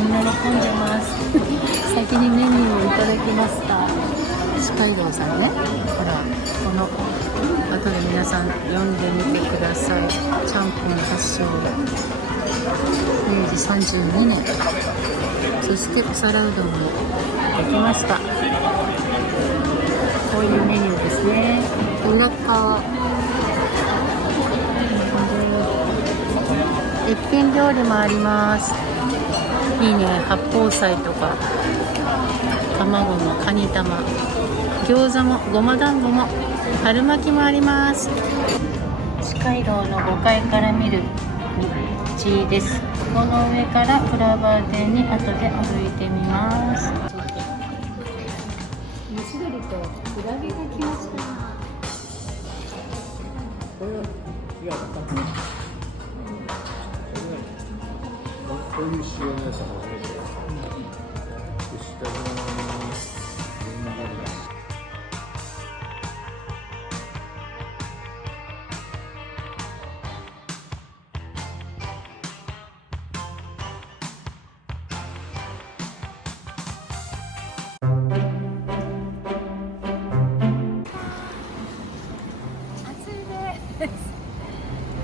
こんなに混んでます。先にメニューをいただきました。四街道さんね。ほら、この後で皆さん読んでみてください。ちゃんぽん発祥明治32年。そしてお皿うどんもできました。こういうメニューですね。裏側一品料理もあります。いいね。八宝菜とか卵のカニ玉、餃子もごま団子も春巻きもあります。四街道の5階から見る道です。この上からフラワーデーに後で歩いてみます。蒸し鶏とクラゲが来ました。これは違うか。こういう仕様のやつは初めてです。下地の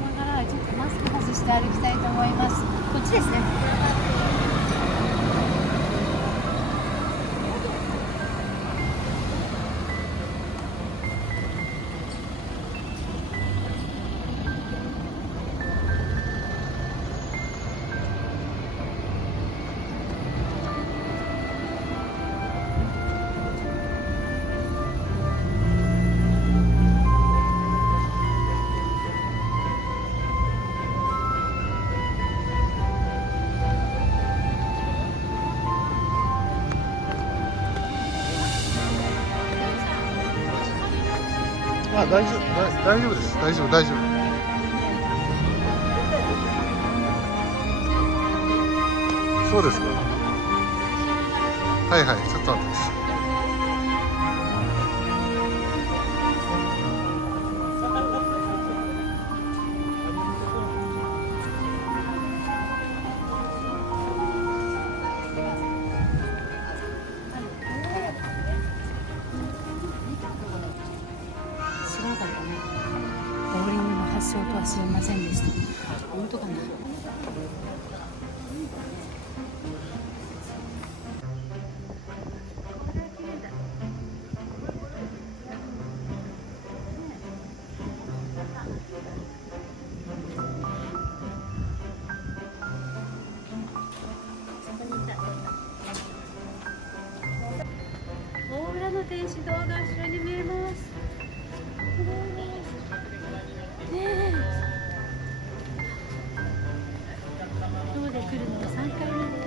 だからちょっとマスク外して歩きたいと思います。こっちですね。大丈夫です。大丈夫。そうですか。はい、ちょっと待ってです。知らなかったね。ボーリングの発祥とは知りませんでした。本当かな。大浦の天使堂が後ろに見えます。今日で来るのが3回目です。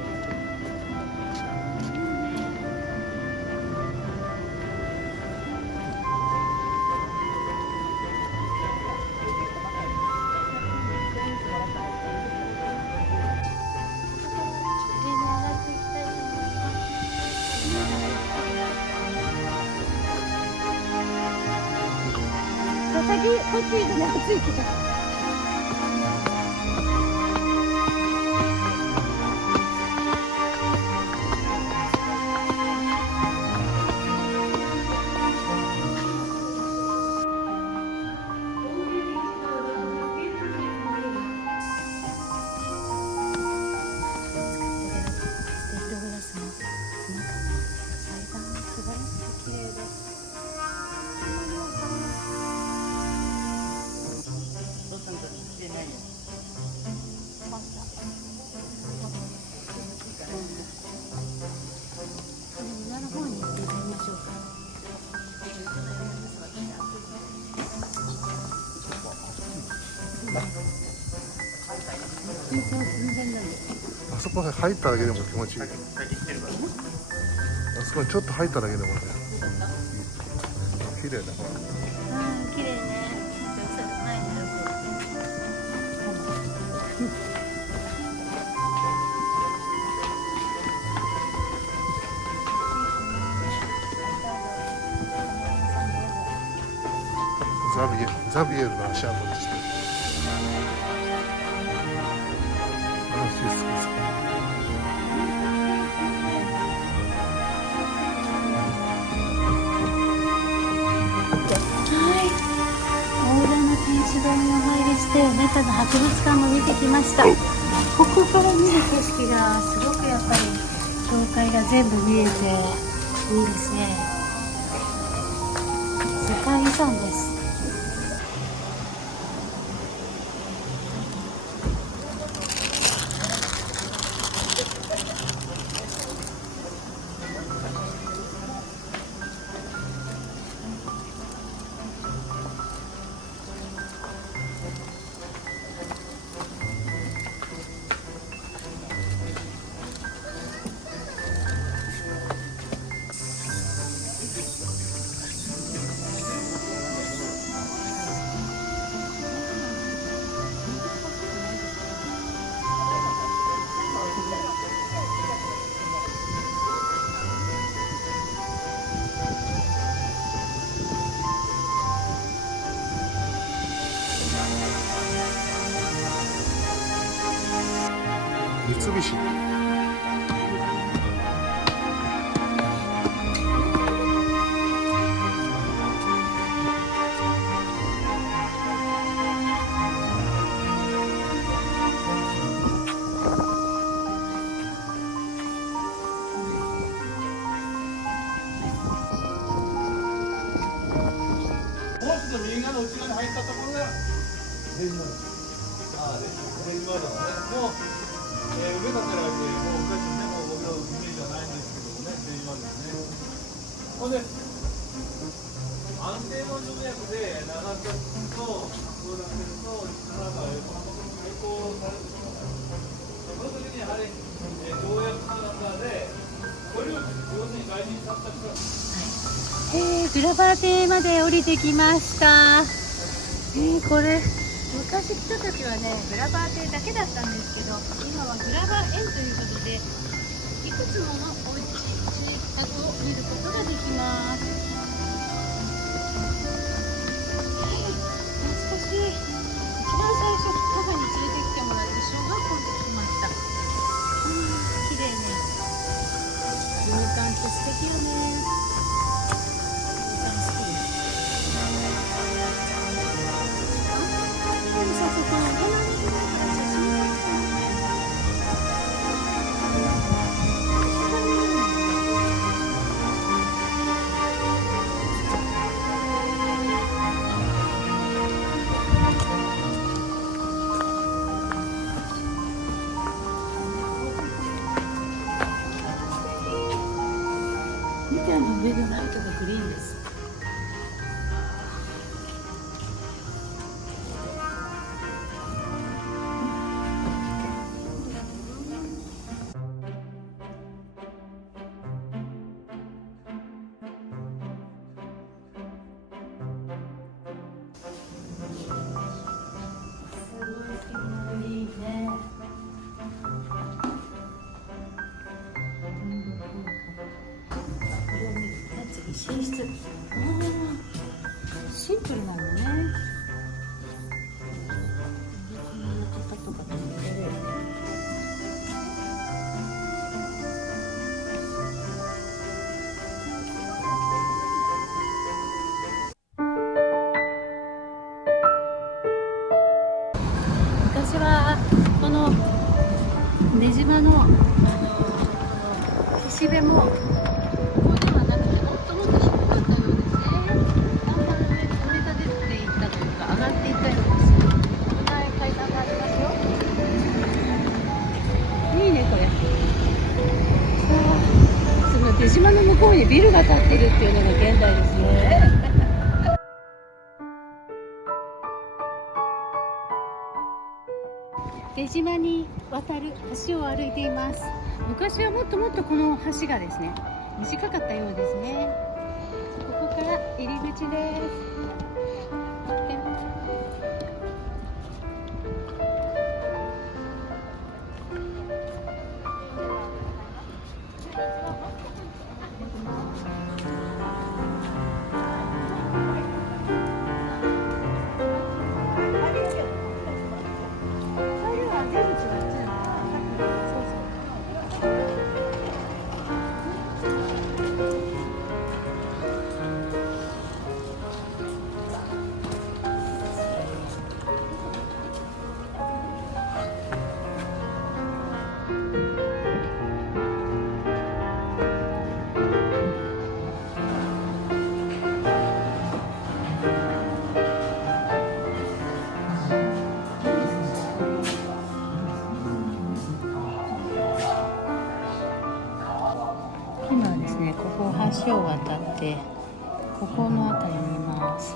先こっち行くね、暑いけど。裏の方に行ってみましょうか。あそこに入っただけでも気持ちいい。あそこにちょっと入っただけでもね、綺麗だ。綺麗ね。ザビエルの足跡ですね。素晴らしいです。てメタの博物館も見てきました。ここから見る景色がすごくやっぱり教会が全部見えていいですね。世界遺産です。三菱。右側の内側に入ったところがレジマル。レジマルだね。もう上だったらもう昔ね、もう僕のイメージはないんですけどもね、レジマルですね。ほんで安定の条約で長崎と横断すると奈良が開港されてしまった。その時にやはり条約の中でこれを要するに外人さんたちがグラバー邸まで降りてきました。これ昔来た時はねグラバー邸だけだったんですけど、今はグラバー園ということでいくつものお家住宅を見ることができます。懐かしい。一番最初母に連れてきてもらって小学校の時来ました。綺麗ね。洋館って素敵よね。見て上でライトがグリーンです。寝室。シンプルなのね。昔はこの出島の岸辺もここではなくてもっともっと低かったようですね。だんだん上に埋め立てていったというか上がっていったようです。階段がありますよ。いいねこれ。その出島の向こうにビルが建ってるっていうのが現代ですね。出島に渡る橋を歩いています。昔はもっともっとこの橋がですね短かったようですね。ここから入り口です。ですね。ここ橋を渡ってここの辺りにいます。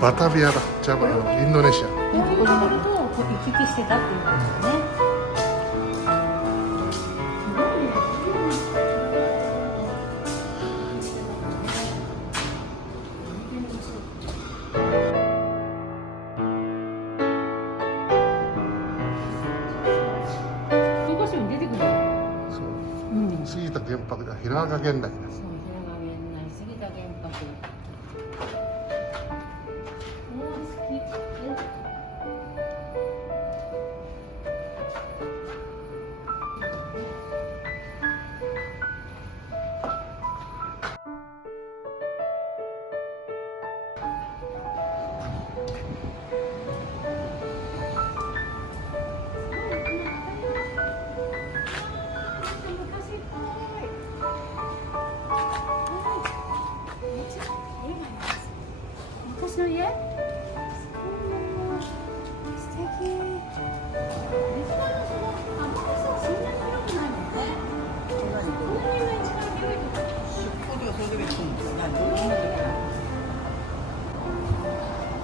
バタビアだ、ジャバ、インドネシア。ここに乗ると行き来してたっていうことですね。教科書に出てくる。そう、うん。杉田玄白だ、平賀源内です。そう、平賀源内、杉田玄白。好き。昔の家？素敵。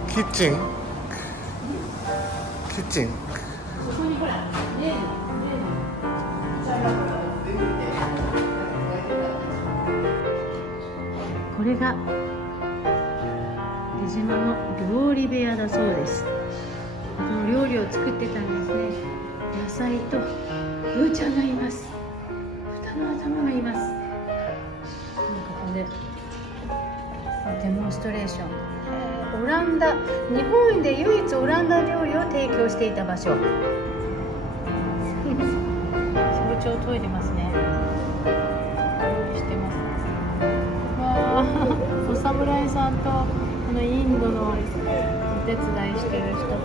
キッチン。キッチン。ここにほら、例の。これが出島の料理部屋だそうです。この料理を作ってたんですね。野菜とブーちゃんがいます。豚の頭がいます。なんかこれデモンストレーション。オランダ、日本で唯一オランダ料理を提供していた場所。早朝研いでますね。料理してます。わあ、お侍さんとインドのお手伝いしてる人と。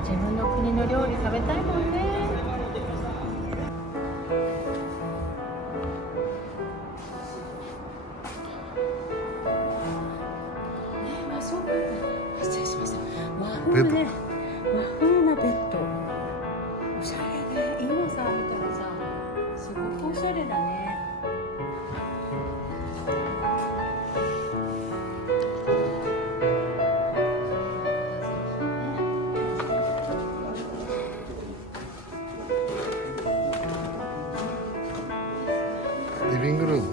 自分の国の料理食べたいもんね。失礼しました。和風ね、和風なベッド。おしゃれね。今さ見たらさ、すごくおしゃれだね。リビングルーム。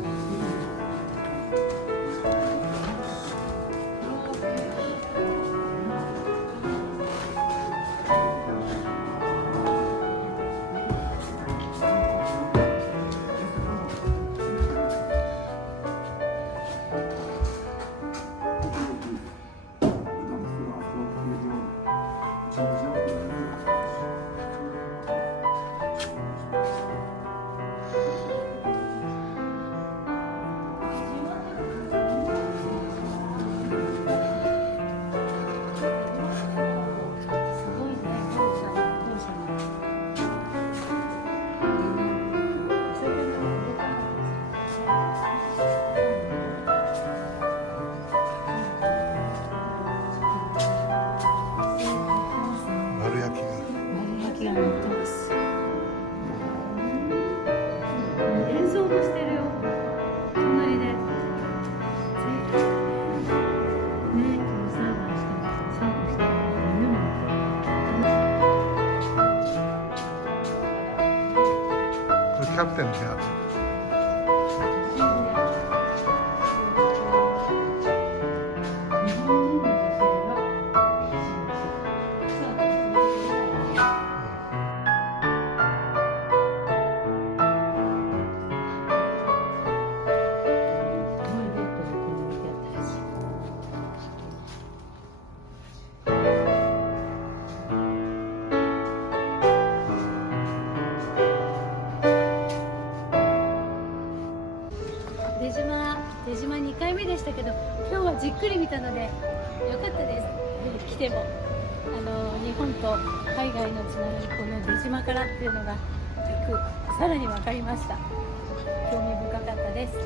グしてるよ。隣で。ね、サーバーしてます。サーブしてる犬も。これキャプテンの部屋。出島2回目でしたけど、今日はじっくり見たので良かったです。来ても日本と海外のつながり、この出島からっていうのがさらに分かりました。興味深かったです。で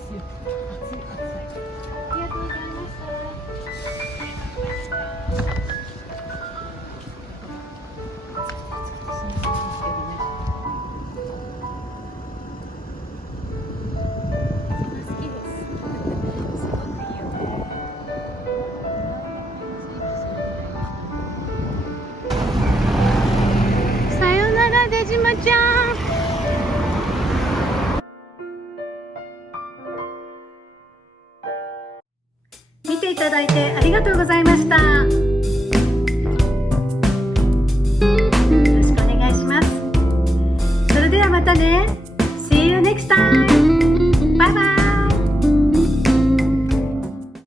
すよ。暑い暑い。ありがとうございました。出島ちゃん、見ていただいてありがとうございました。よろしくお願いします。それではまたね。See you next time. バイバイ。